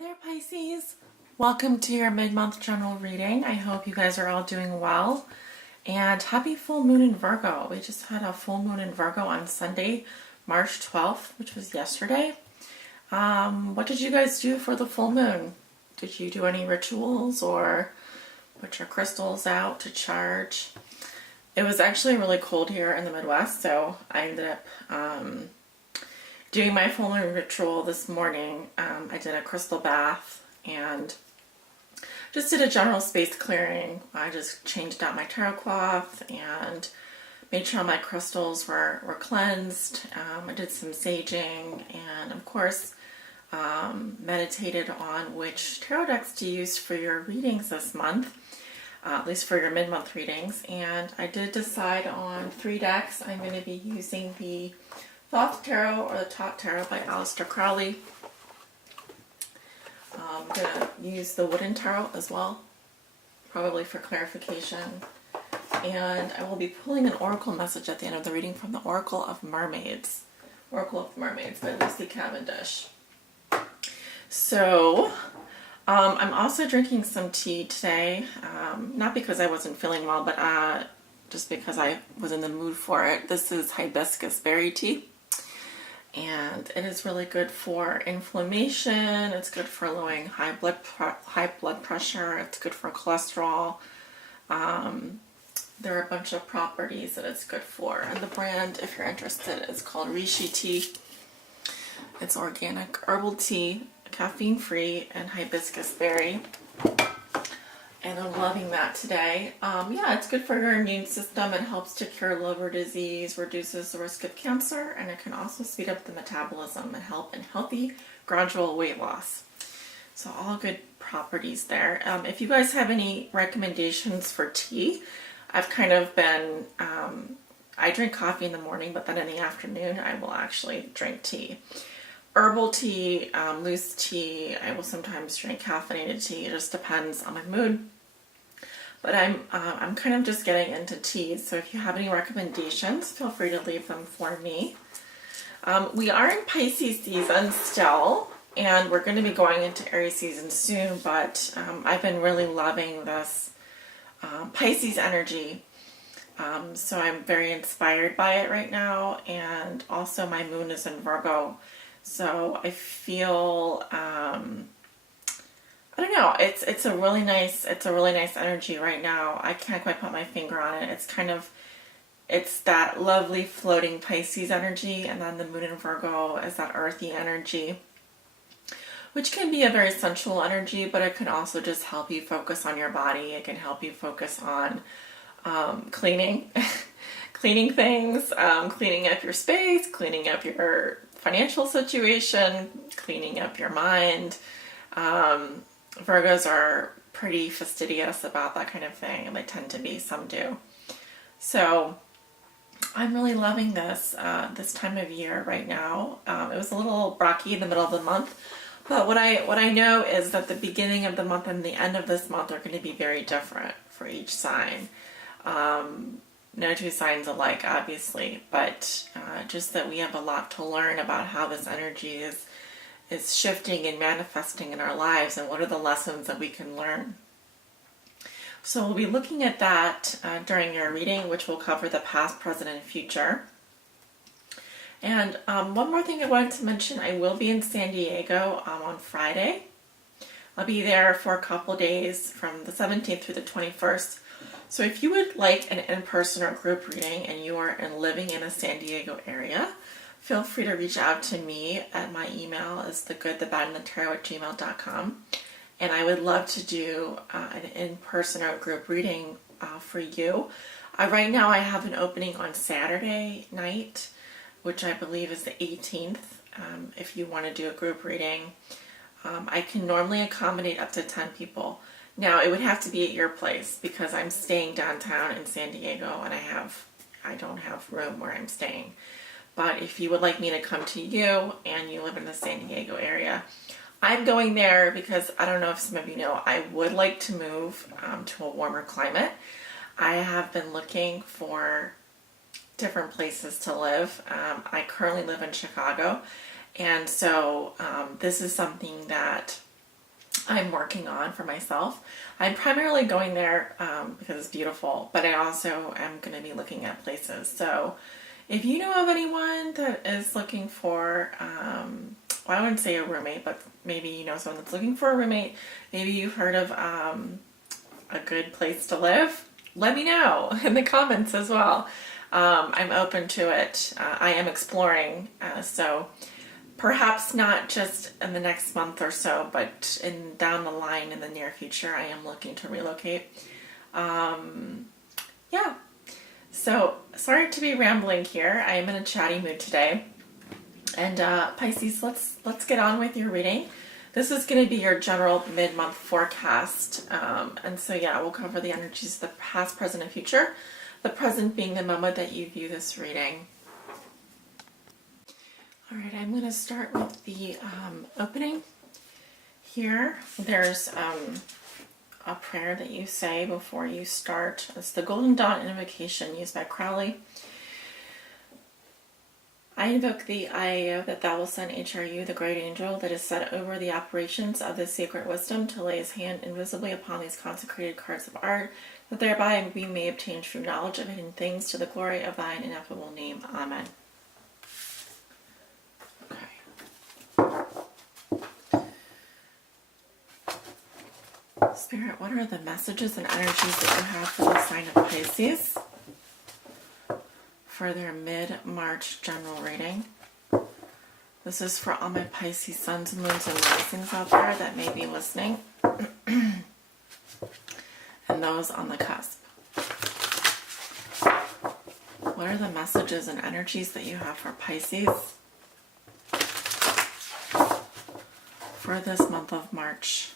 there, Pisces. Welcome to your mid-month general reading. I hope you guys are all doing well. And happy full moon in Virgo. We just had a full moon in Virgo on Sunday, March 12th, which was yesterday. What did you guys do for the full moon? Did you do any rituals or put your crystals out to charge? It was actually really cold here in the Midwest, so I ended up doing my full moon ritual this morning. I did a crystal bath and just did a general space clearing. I just changed out my tarot cloth and made sure my crystals were cleansed. I did some saging and, of course, meditated on which tarot decks to use for your readings this month, at least for your mid-month readings. And I did decide on 3 decks. I'm going to be using the Thoth Tarot or the Tot Tarot by Aleister Crowley. I'm going to use the Wooden Tarot as well, probably for clarification. And I will be pulling an oracle message at the end of the reading from the Oracle of Mermaids. Oracle of Mermaids by Lucy Cavendish. So, I'm also drinking some tea today. Not because I wasn't feeling well, but just because I was in the mood for it. This is hibiscus berry tea. And it is really good for inflammation. It's good for lowering high blood pressure. It's good for cholesterol. There are a bunch of properties that it's good for. And the brand, if you're interested, is called Rishi Tea. It's organic herbal tea, caffeine-free, and hibiscus berry. And I'm loving that today. Yeah, it's good for your immune system. It helps to cure liver disease, reduces the risk of cancer, and it can also speed up the metabolism and help in healthy, gradual weight loss. So all good properties there. If you guys have any recommendations for tea, I've kind of been, I drink coffee in the morning, but then in the afternoon, I will actually drink tea. Herbal tea, loose tea. I will sometimes drink caffeinated tea. It just depends on my mood. But I'm kind of just getting into teas. So if you have any recommendations, feel free to leave them for me. We are in Pisces season still, and we're going to be going into Aries season soon. But I've been really loving this Pisces energy. So I'm very inspired by it right now. And also my moon is in Virgo. So I feel, I don't know, it's a really nice energy right now. I can't quite put my finger on it. It's that lovely floating Pisces energy, and then the moon in Virgo is that earthy energy, which can be a very sensual energy, but it can also just help you focus on your body. It can help you focus on cleaning, cleaning things, cleaning up your space, cleaning up your financial situation, cleaning up your mind. Virgos are pretty fastidious about that kind of thing, and they tend to be, some do. So I'm really loving this time of year right now. It was a little rocky in the middle of the month, but what I know is that the beginning of the month and the end of this month are going to be very different for each sign. No 2 signs alike, obviously, but just that we have a lot to learn about how this energy is shifting and manifesting in our lives, and what are the lessons that we can learn. So we'll be looking at that during your reading, which will cover the past, present, and future. And one more thing I wanted to mention, I will be in San Diego on Friday. I'll be there for a couple days from the 17th through the 21st. So if you would like an in-person or group reading and you are living in a San Diego area, feel free to reach out to me at my email is thegoodthebadandthetarot@gmail.com. And I would love to do an in-person or group reading for you. Right now I have an opening on Saturday night, which I believe is the 18th, if you want to do a group reading. I can normally accommodate up to 10 people. Now, it would have to be at your place because I'm staying downtown in San Diego and I don't have room where I'm staying. But if you would like me to come to you and you live in the San Diego area, I'm going there because I don't know if some of you know, I would like to move to a warmer climate. I have been looking for different places to live. I currently live in Chicago, and so this is something that I'm working on for myself. I'm primarily going there because it's beautiful, but I also am going to be looking at places. So if you know of anyone that is looking for, well, I wouldn't say a roommate, but maybe you know someone that's looking for a roommate, maybe you've heard of a good place to live, let me know in the comments as well. I'm open to it. I am exploring, so perhaps not just in the next month or so, but down the line in the near future, I am looking to relocate. Yeah. So sorry to be rambling here. I am in a chatty mood today. And Pisces, let's get on with your reading. This is going to be your general mid-month forecast. And so yeah, we'll cover the energies of the past, present, and future. The present being the moment that you view this reading. All right, I'm going to start with the opening. Here, there's a prayer that you say before you start. It's the Golden Dawn Invocation used by Crowley. I invoke thee, Io, that thou wilt send HRU, the great angel, that is set over the operations of this sacred wisdom, to lay his hand invisibly upon these consecrated cards of art, that thereby we may obtain true knowledge of hidden things to the glory of thine ineffable name. Amen. Spirit, what are the messages and energies that you have for the sign of Pisces for their mid-March general reading? This is for all my Pisces suns, moons, and risings out there that may be listening, and those on the cusp. What are the messages and energies that you have for Pisces for this month of March?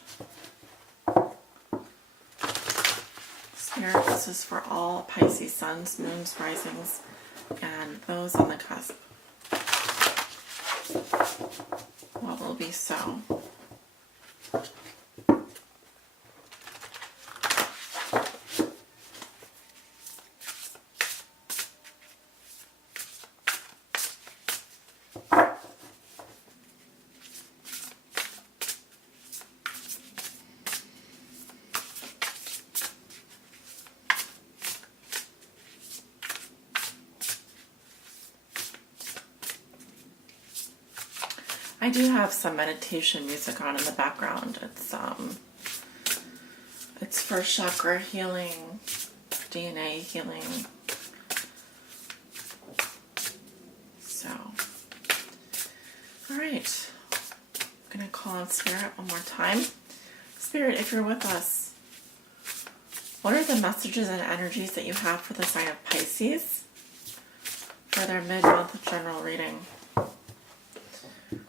Spirit, this is for all Pisces suns, moons, risings, and those on the cusp. What will be so? I do have some meditation music on in the background. It's for chakra healing, DNA healing. So, all right. I'm gonna call on Spirit one more time. Spirit, if you're with us, what are the messages and energies that you have for the sign of Pisces for their mid-month general reading?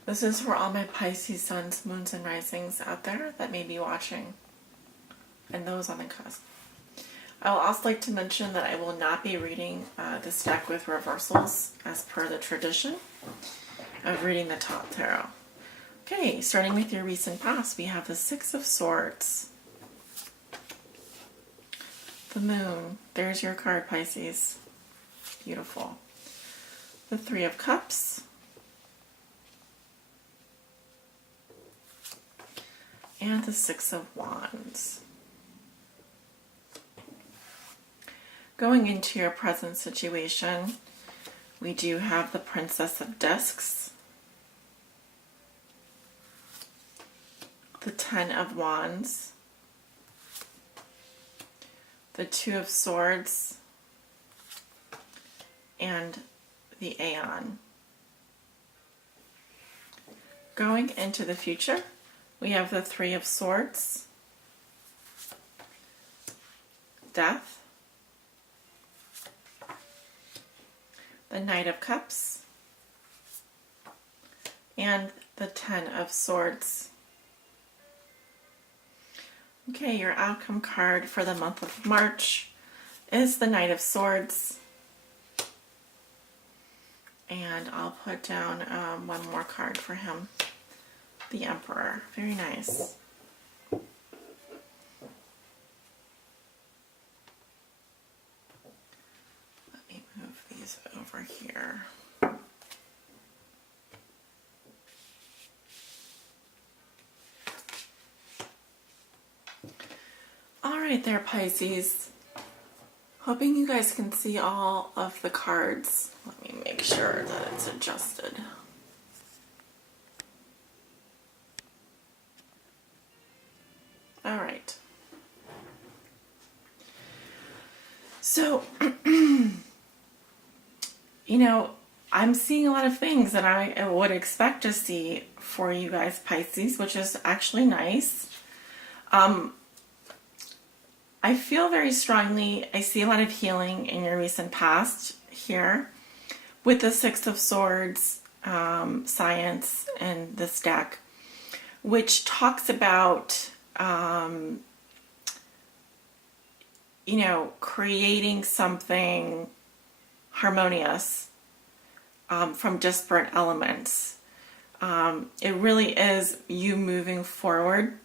This is for all my Pisces suns, moons, and risings out there that may be watching, and those on the cusp. I will also like to mention that I will not be reading this deck with reversals as per the tradition of reading the top tarot. Okay, starting with your recent past, we have the Six of Swords, the Moon. There's your card, Pisces. Beautiful. The Three of Cups, and the Six of Wands. Going into your present situation, we do have the Princess of Discs, the Ten of Wands, the Two of Swords, and the Aeon. Going into the future, we have the Three of Swords, Death, the Knight of Cups, and the Ten of Swords. Okay, your outcome card for the month of March is the Knight of Swords. And I'll put down one more card for him. The Emperor. Very nice. Let me move these over here. right there, Pisces. Hoping you guys can see all of the cards. Let me make sure that it's adjusted. All right. So, I'm seeing a lot of things that I would expect to see for you guys, Pisces, which is actually nice. I feel very strongly, I see a lot of healing in your recent past here with the Six of Swords, science, and this deck, which talks about, creating something harmonious from disparate elements. It really is you moving forward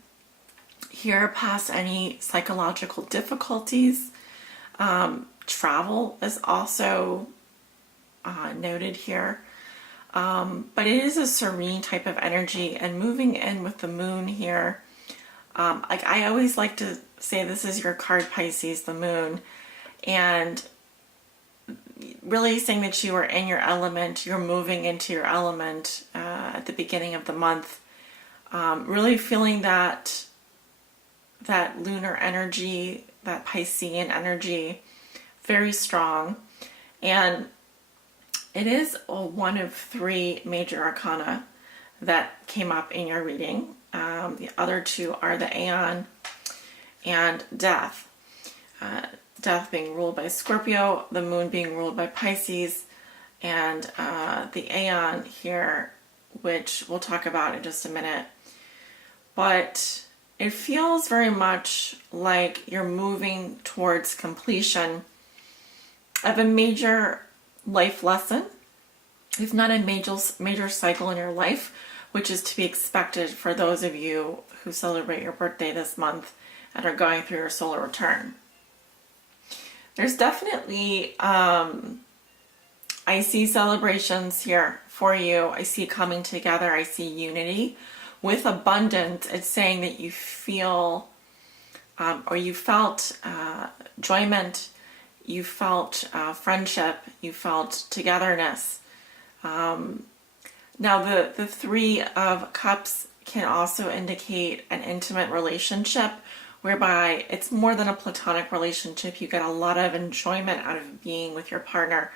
here past any psychological difficulties. Travel is also noted here. But it is a serene type of energy, and moving in with the moon here. I always like to say this is your card, Pisces, the moon, and really saying that you are in your element, you're moving into your element at the beginning of the month. Really feeling that lunar energy, that Piscean energy, very strong. And it is one of three major arcana that came up in your reading. The other two are the Aeon and Death. Death being ruled by Scorpio, the moon being ruled by Pisces, and the Aeon here, which we'll talk about in just a minute. But it feels very much like you're moving towards completion of a major life lesson, if not a major cycle in your life, which is to be expected for those of you who celebrate your birthday this month and are going through your solar return. There's definitely, I see celebrations here for you. I see coming together. I see unity. With abundance, it's saying that you feel, or you felt enjoyment, you felt friendship, you felt togetherness. Now the Three of Cups can also indicate an intimate relationship, whereby it's more than a platonic relationship. You get a lot of enjoyment out of being with your partner.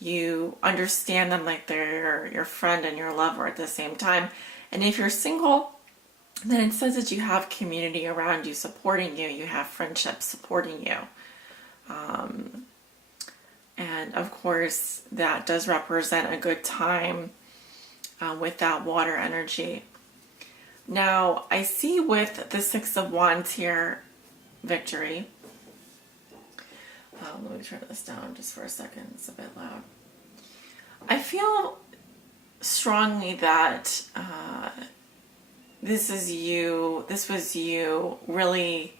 You understand them like they're your friend and your lover at the same time. And if you're single, then it says that you have community around you supporting you. You have friendships supporting you. And of course, that does represent a good time with that water energy. Now, I see with the Six of Wands here, victory. Let me turn this down just for a second. It's a bit loud. I feel strongly that this was you really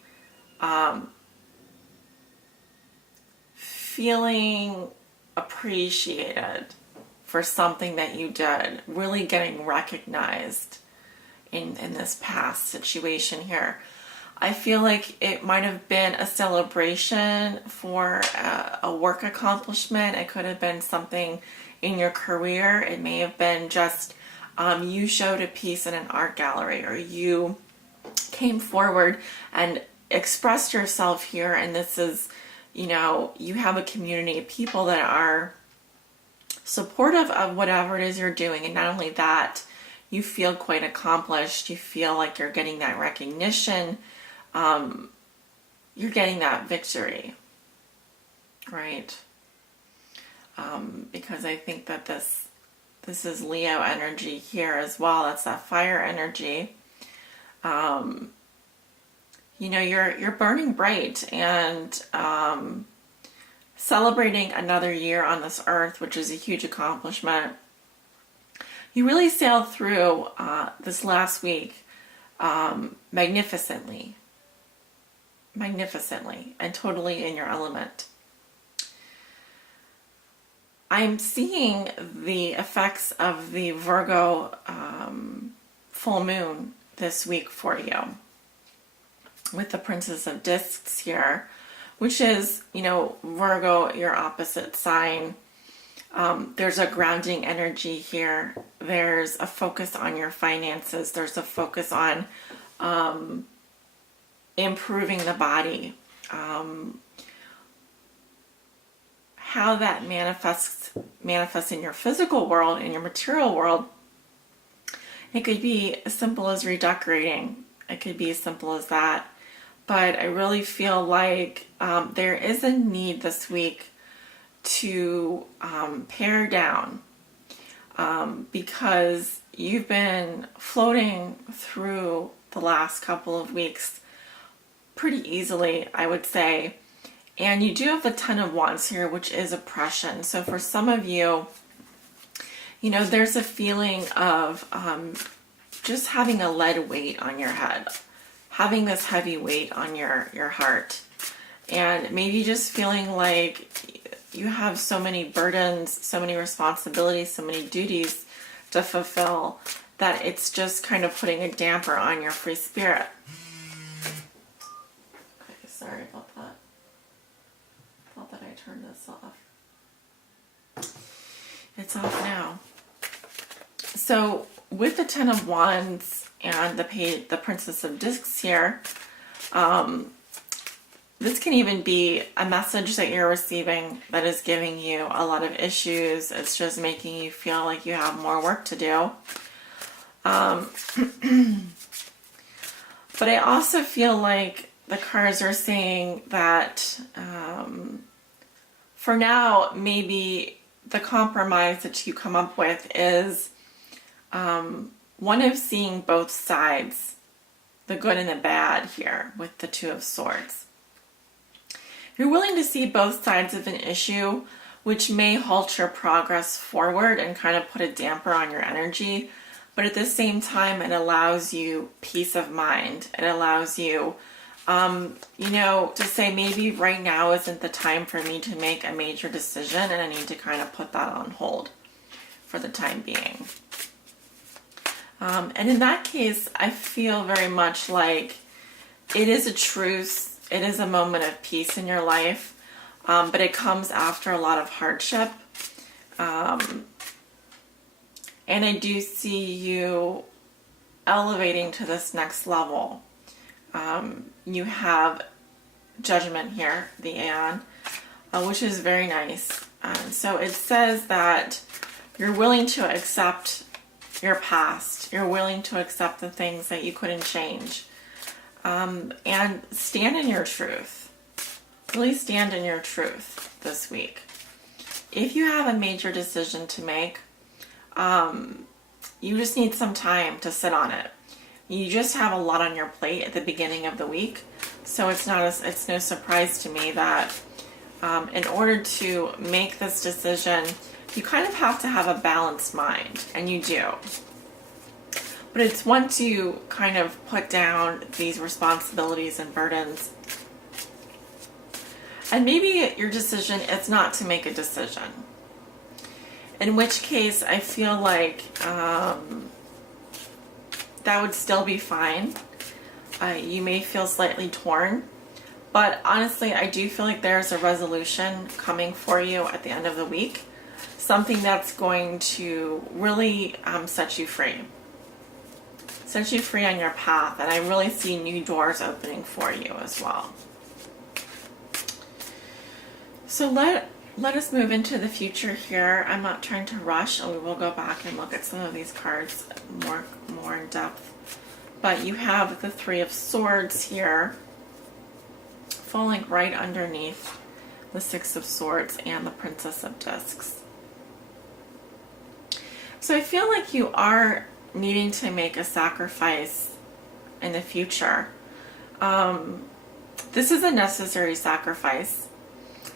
feeling appreciated for something that you did, really getting recognized in this past situation here. I feel like it might have been a celebration for a work accomplishment. It could have been something in your career. It may have been just you showed a piece in an art gallery, or you came forward and expressed yourself here, and this is, you have a community of people that are supportive of whatever it is you're doing. And not only that, you feel quite accomplished. You feel like you're getting that recognition. You're getting that victory, right? Because I think that this is Leo energy here as well. That's that fire energy. You're burning bright and celebrating another year on this earth, which is a huge accomplishment. You really sailed through this last week magnificently, and totally in your element. I'm seeing the effects of the Virgo full moon this week for you. with the Princess of Discs here, which is, you know, Virgo, your opposite sign. There's a grounding energy here. There's a focus on your finances. There's a focus on improving the body. How that manifests in your physical world, in your material world, it could be as simple as redecorating. It could be as simple as that. But I really feel like there is a need this week to pare down because you've been floating through the last couple of weeks pretty easily, I would say. And you do have the Ten of Wands here, which is oppression. So for some of you, you know, there's a feeling of just having a lead weight on your head, having this heavy weight on your heart, and maybe just feeling like you have so many burdens, so many responsibilities, so many duties to fulfill that it's just kind of putting a damper on your free spirit. Okay, sorry about that. I thought that I turned this off. It's off now. So with the Ten of Wands and the Princess of Discs here, this can even be a message that you're receiving that is giving you a lot of issues. It's just making you feel like you have more work to do. But I also feel like the cards are saying that for now, maybe the compromise that you come up with is one of seeing both sides, the good and the bad here with the Two of Swords. You're willing to see both sides of an issue, which may halt your progress forward and kind of put a damper on your energy. But at the same time, it allows you peace of mind. It allows you, you know, to say maybe right now isn't the time for me to make a major decision and I need to kind of put that on hold for the time being. And in that case, I feel very much like it is a truce. It is a moment of peace in your life, but it comes after a lot of hardship. And I do see you elevating to this next level. You have Judgment here, the Aeon, which is very nice. So it says that you're willing to accept your past. You're willing to accept the things that you couldn't change. And stand in your truth. Really stand in your truth this week. If you have a major decision to make, you just need some time to sit on it. You just have a lot on your plate at the beginning of the week, so it's no surprise to me that in order to make this decision, you kind of have to have a balanced mind, and you do. But it's once you kind of put down these responsibilities and burdens, and maybe your decision is not to make a decision. In which case, I feel like that would still be fine. You may feel slightly torn, but honestly, I do feel like there's a resolution coming for you at the end of the week. Something that's going to really set you free. Set you free on your path, and I really see new doors opening for you as well. So let us move into the future here. I'm not trying to rush, and we will go back and look at some of these cards more in depth. But you have the Three of Swords here, falling right underneath the Six of Swords and the Princess of Discs. So I feel like you are needing to make a sacrifice in the future. This is a necessary sacrifice.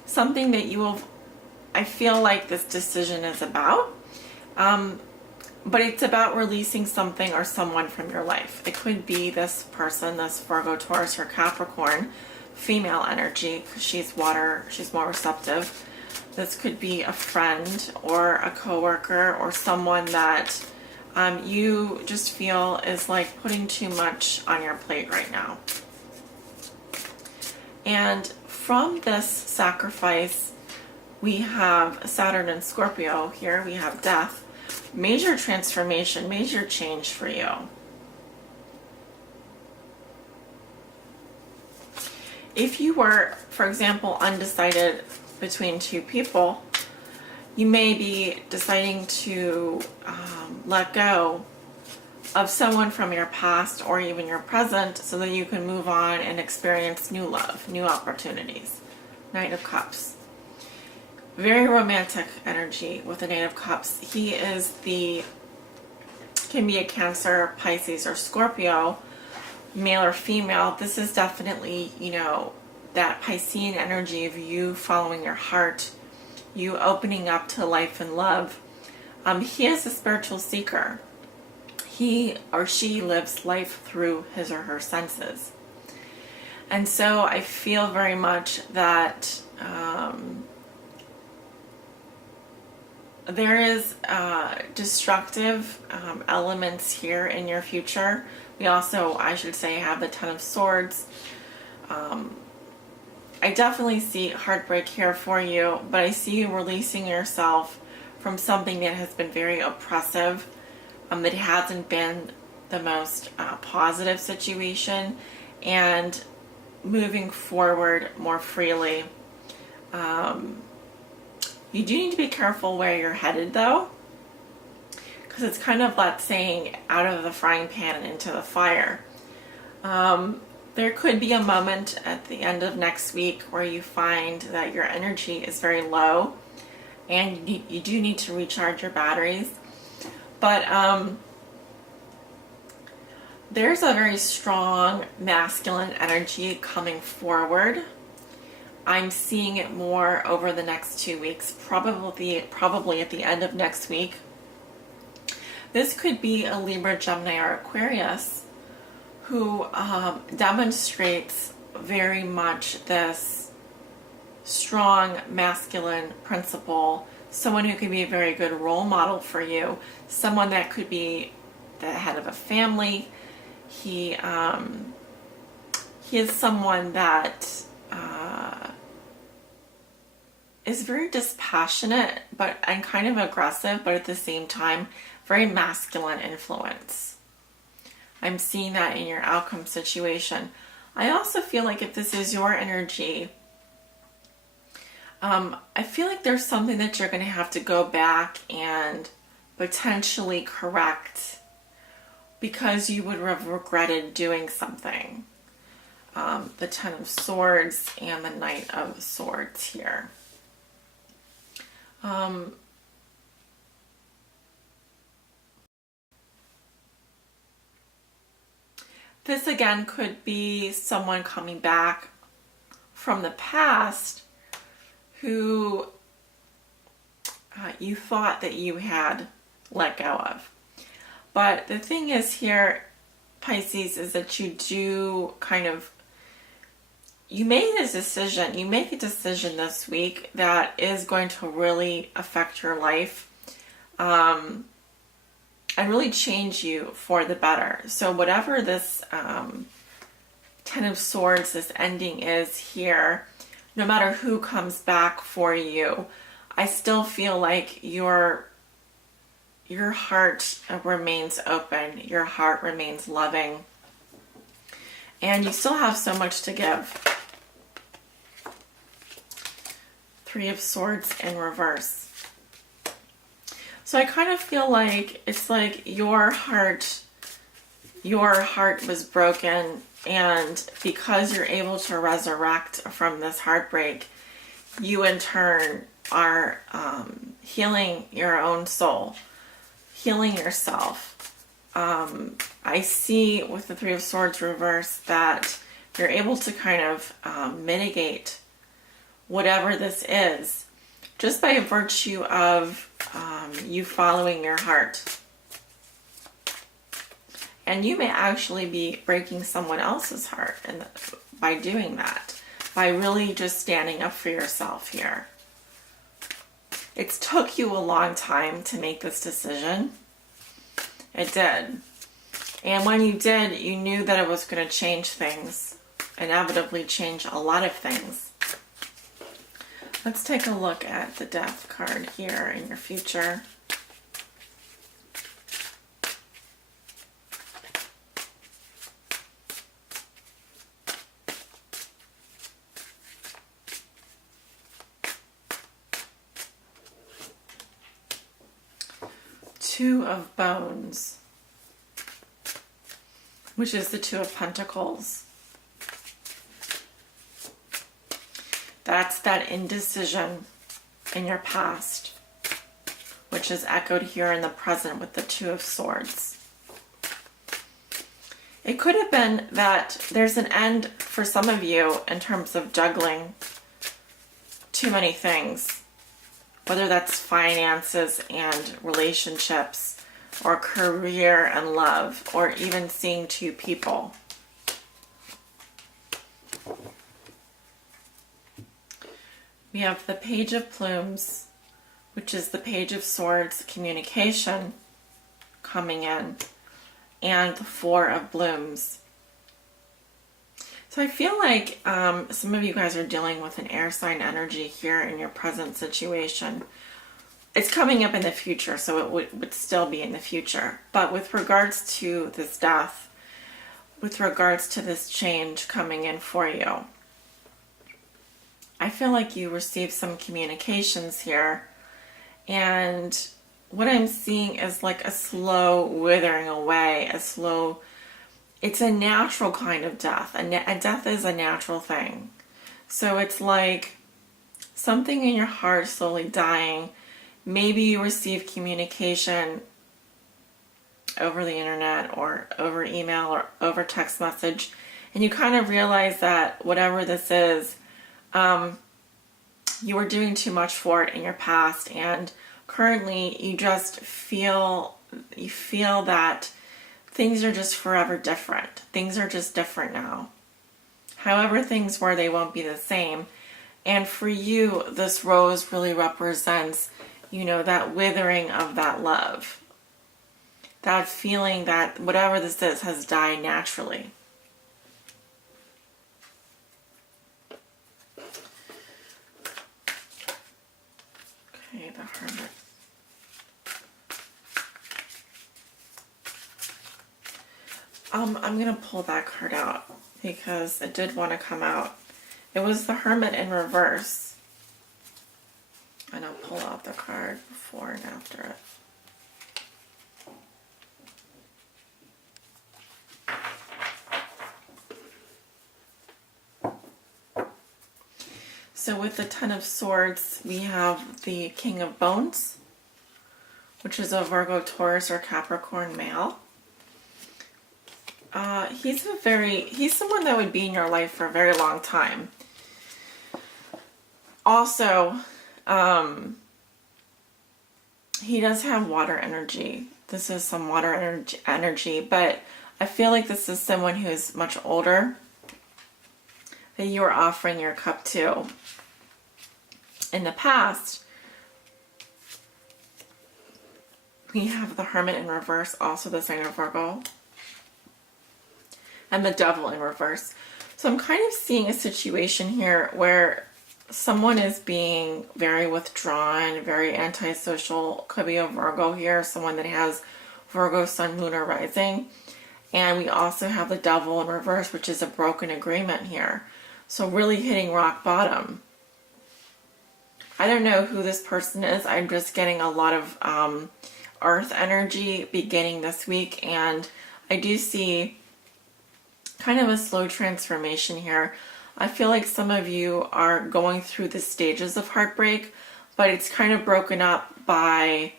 Something that you will, I feel like this decision is about. But it's about releasing something or someone from your life. It could be this person, this Virgo, Taurus, or Capricorn, female energy, because she's water, she's more receptive. This could be a friend or a coworker or someone that you just feel is like putting too much on your plate right now. And from this sacrifice, we have Saturn and Scorpio here. We have death, major transformation, major change for you. If you were, for example, undecided between two people, you may be deciding to let go of someone from your past or even your present so that you can move on and experience new love, new opportunities. Knight of Cups. Very romantic energy with the Knight of Cups. He is can be a Cancer, Pisces, or Scorpio, male or female. This is definitely, that Piscean energy of you following your heart, you opening up to life and love. He is a spiritual seeker. He or she lives life through his or her senses. And so I feel very much that there is destructive elements here in your future. We also, I should say, have the Ten of Swords. I definitely see heartbreak here for you, but I see you releasing yourself from something that has been very oppressive. That hasn't been the most positive situation, and moving forward more freely. You do need to be careful where you're headed, though, because it's kind of that saying, out of the frying pan and into the fire. There could be a moment at the end of next week where you find that your energy is very low and you do need to recharge your batteries. But there's a very strong masculine energy coming forward. I'm seeing it more over the next 2 weeks, probably at the end of next week. This could be a Libra, Gemini, or Aquarius who demonstrates very much this strong masculine principle, someone who could be a very good role model for you, someone that could be the head of a family. He is someone that is very dispassionate and kind of aggressive, but at the same time, very masculine influence. I'm seeing that in your outcome situation. I also feel like if this is your energy, I feel like there's something that you're going to have to go back and potentially correct because you would have regretted doing something. The Ten of Swords and the Knight of Swords here. This again could be someone coming back from the past who you thought that you had let go of. But the thing is here, Pisces, is that you do you make a decision this week that is going to really affect your life and really change you for the better. So whatever this Ten of Swords, this ending is here, no matter who comes back for you, I still feel like your heart remains open, your heart remains loving, and you still have so much to give. Three of Swords in reverse. So I kind of feel like it's like your heart was broken, and because you're able to resurrect from this heartbreak, you in turn are healing your own soul, healing yourself. I see with the Three of Swords reverse that you're able to kind of mitigate whatever this is just by virtue of you following your heart. And you may actually be breaking someone else's heart by doing that, by really just standing up for yourself here. It took you a long time to make this decision. It did. And when you did, you knew that it was going to change things inevitably change a lot of things. Let's take a look at the Death card here in your future. Two of Bones, which is the Two of Pentacles. That's that indecision in your past, which is echoed here in the present with the Two of Swords. It could have been that there's an end for some of you in terms of juggling too many things, whether that's finances and relationships, or career and love, or even seeing two people. We have the Page of Plumes, which is the Page of Swords, communication coming in, and the Four of Blooms. So I feel like some of you guys are dealing with an air sign energy here in your present situation. It's coming up in the future, so it would still be in the future. But with regards to this death, with regards to this change coming in for you, I feel like you received some communications here, and what I'm seeing is like a slow withering away, it's a natural kind of death. A death is a natural thing. So it's like something in your heart slowly dying. Maybe you receive communication over the internet or over email or over text message, and you kind of realize that whatever this is, you were doing too much for it in your past, and currently you just feel that things are just forever different. Things are just different now. However things were, they won't be the same. And for you, this rose really represents, that withering of that love. That feeling that whatever this is has died naturally. Okay, the Hermit. I'm going to pull that card out because it did want to come out. It was the Hermit in reverse. And I'll pull out the card before and after it. So with the Ten of Swords, we have the King of Bones, which is a Virgo, Taurus, or Capricorn male. He's someone that would be in your life for a very long time. Also, he does have water energy. This is some water energy, but I feel like this is someone who is much older that you are offering your cup to. In the past, we have the Hermit in reverse, also the sign of Virgo, and the Devil in reverse. So I'm kind of seeing a situation here where someone is being very withdrawn, very antisocial. Could be a Virgo here, someone that has Virgo Sun, Lunar rising. And we also have the Devil in reverse, which is a broken agreement here. So really hitting rock bottom. I don't know who this person is. I'm just getting a lot of earth energy beginning this week. And I do see kind of a slow transformation here. I feel like some of you are going through the stages of heartbreak, but it's kind of broken up by,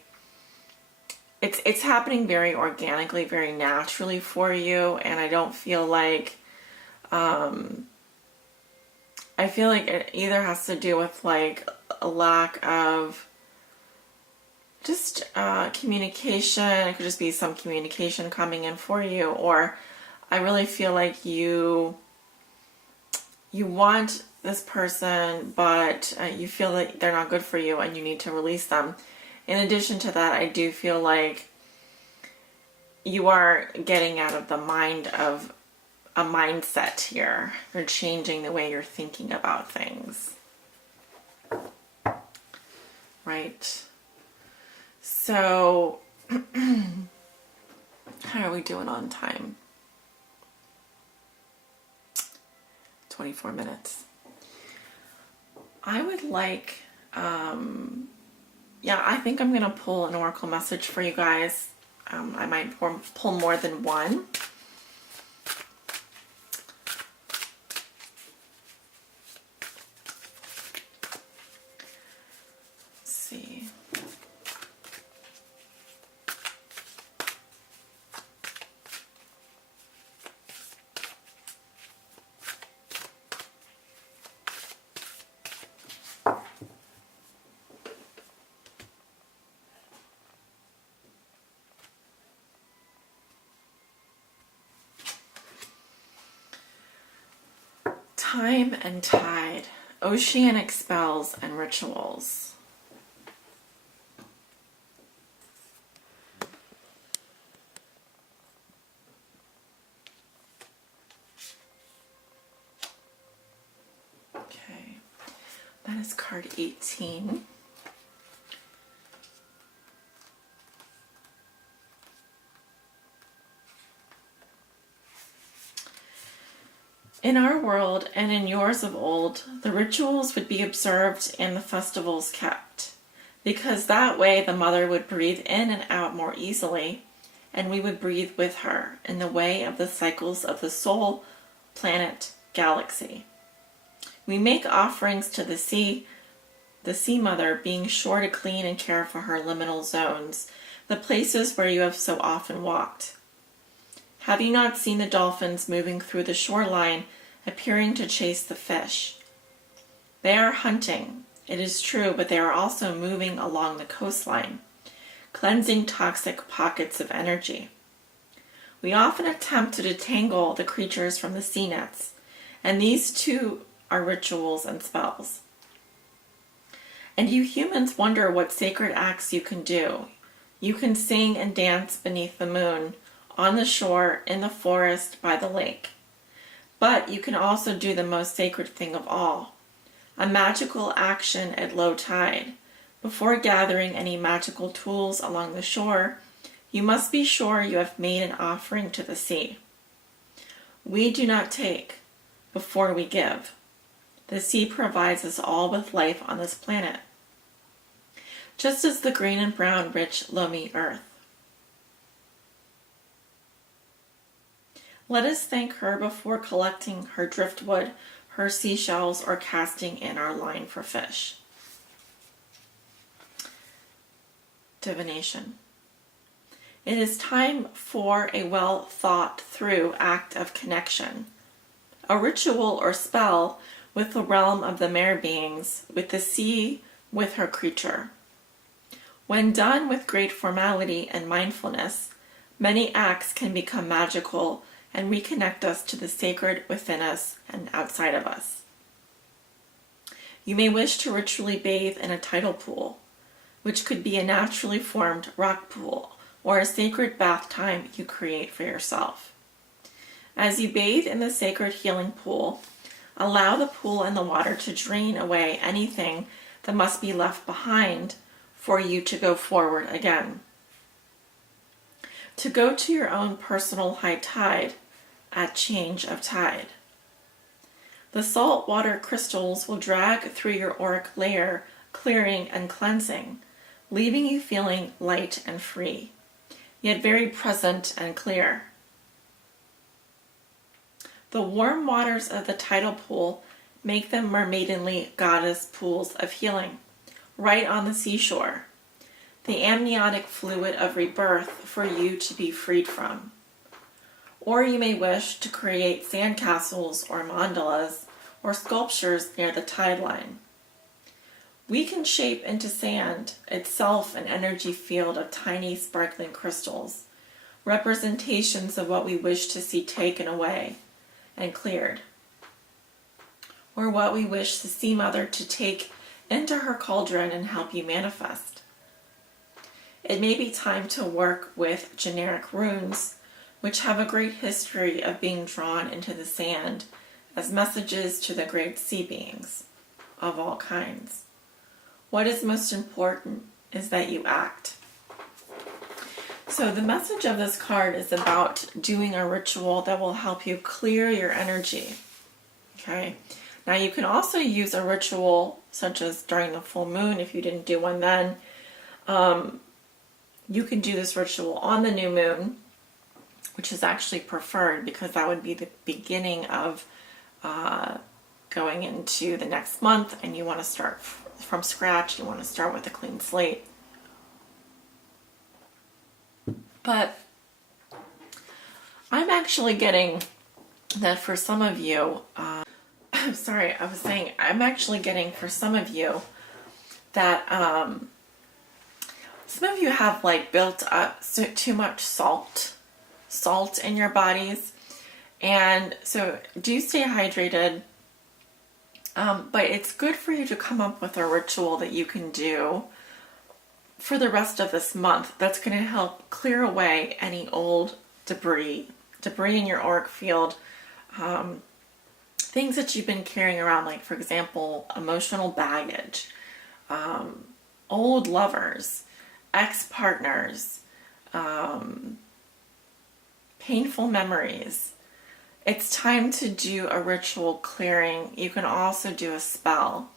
it's happening very organically, very naturally for you, and I don't feel like, I feel like it either has to do with like a lack of just communication. It could just be some communication coming in for you, or I really feel like you want this person, but you feel that they're not good for you and you need to release them. In addition to that, I do feel like you are getting out of the mind of a mindset here. They're changing the way you're thinking about things. Right? So, how are we doing on time? 24 minutes. I would like, I think I'm going to pull an oracle message for you guys. I might pull more than one. Let's see. Time and tide, oceanic spells and rituals. Okay, that is card 18. In our world, and in yours of old, the rituals would be observed and the festivals kept, because that way the mother would breathe in and out more easily, and we would breathe with her in the way of the cycles of the soul, planet, galaxy. We make offerings to the sea mother, being sure to clean and care for her liminal zones, the places where you have so often walked. Have you not seen the dolphins moving through the shoreline, appearing to chase the fish? They are hunting, it is true, but they are also moving along the coastline, cleansing toxic pockets of energy. We often attempt to detangle the creatures from the sea nets, and these too are rituals and spells. And you humans wonder what sacred acts you can do. You can sing and dance beneath the moon, on the shore, in the forest, by the lake. But you can also do the most sacred thing of all, a magical action at low tide. Before gathering any magical tools along the shore, you must be sure you have made an offering to the sea. We do not take before we give. The sea provides us all with life on this planet, just as the green and brown, rich, loamy earth. Let us thank her before collecting her driftwood, her seashells, or casting in our line for fish. Divination. It is time for a well thought through act of connection, a ritual or spell with the realm of the mare beings, with the sea, with her creature. When done with great formality and mindfulness, many acts can become magical and reconnect us to the sacred within us and outside of us. You may wish to ritually bathe in a tidal pool, which could be a naturally formed rock pool or a sacred bath time you create for yourself. As you bathe in the sacred healing pool, allow the pool and the water to drain away anything that must be left behind for you to go forward again. To go to your own personal high tide at change of tide. The salt water crystals will drag through your auric layer, clearing and cleansing, leaving you feeling light and free, yet very present and clear. The warm waters of the tidal pool make them mermaidenly goddess pools of healing, right on the seashore, the amniotic fluid of rebirth for you to be freed from. Or you may wish to create sandcastles or mandalas or sculptures near the tide line. We can shape into sand, itself an energy field of tiny sparkling crystals, representations of what we wish to see taken away and cleared, or what we wish the Sea Mother to take into her cauldron and help you manifest. It may be time to work with generic runes, which have a great history of being drawn into the sand as messages to the great sea beings of all kinds. What is most important is that you act. So the message of this card is about doing a ritual that will help you clear your energy. Okay. Now you can also use a ritual such as during the full moon. If you didn't do one then, you can do this ritual on the new moon, which is actually preferred because that would be the beginning of going into the next month, and you want to start from scratch. You want to start with a clean slate. But I'm actually getting that for some of you, sorry, I was saying I'm actually getting for some of you that some of you have like built up too much salt in your bodies. And so do stay hydrated, but it's good for you to come up with a ritual that you can do for the rest of this month that's going to help clear away any old debris in your auric field, things that you've been carrying around, like for example, emotional baggage, old lovers, ex-partners, painful memories. It's time to do a ritual clearing. You can also do a spell.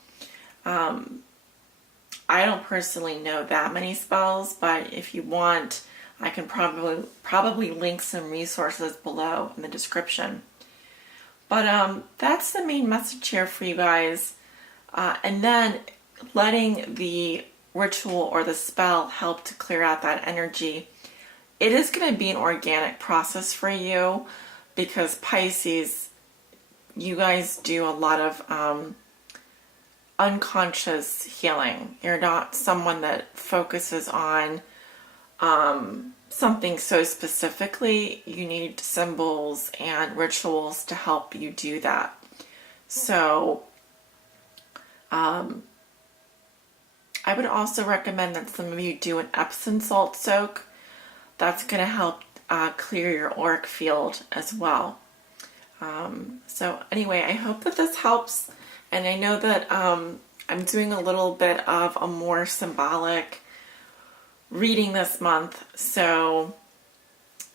I don't personally know that many spells, but if you want, I can probably link some resources below in the description. But that's the main message here for you guys. And then letting the ritual or the spell help to clear out that energy. It is going to be an organic process for you because Pisces, you guys do a lot of unconscious healing. You're not someone that focuses on something so specifically. You need symbols and rituals to help you do that. So I would also recommend that some of you do an Epsom salt soak. That's going to help clear your auric field as well. So anyway, I hope that this helps. And I know that I'm doing a little bit of a more symbolic reading this month. So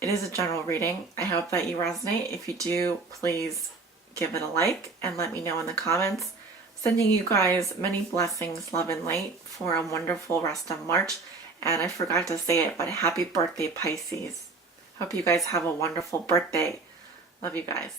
it is a general reading. I hope that you resonate. If you do, please give it a like and let me know in the comments. Sending you guys many blessings, love, and light for a wonderful rest of March. And I forgot to say it, but happy birthday, Pisces. Hope you guys have a wonderful birthday. Love you guys.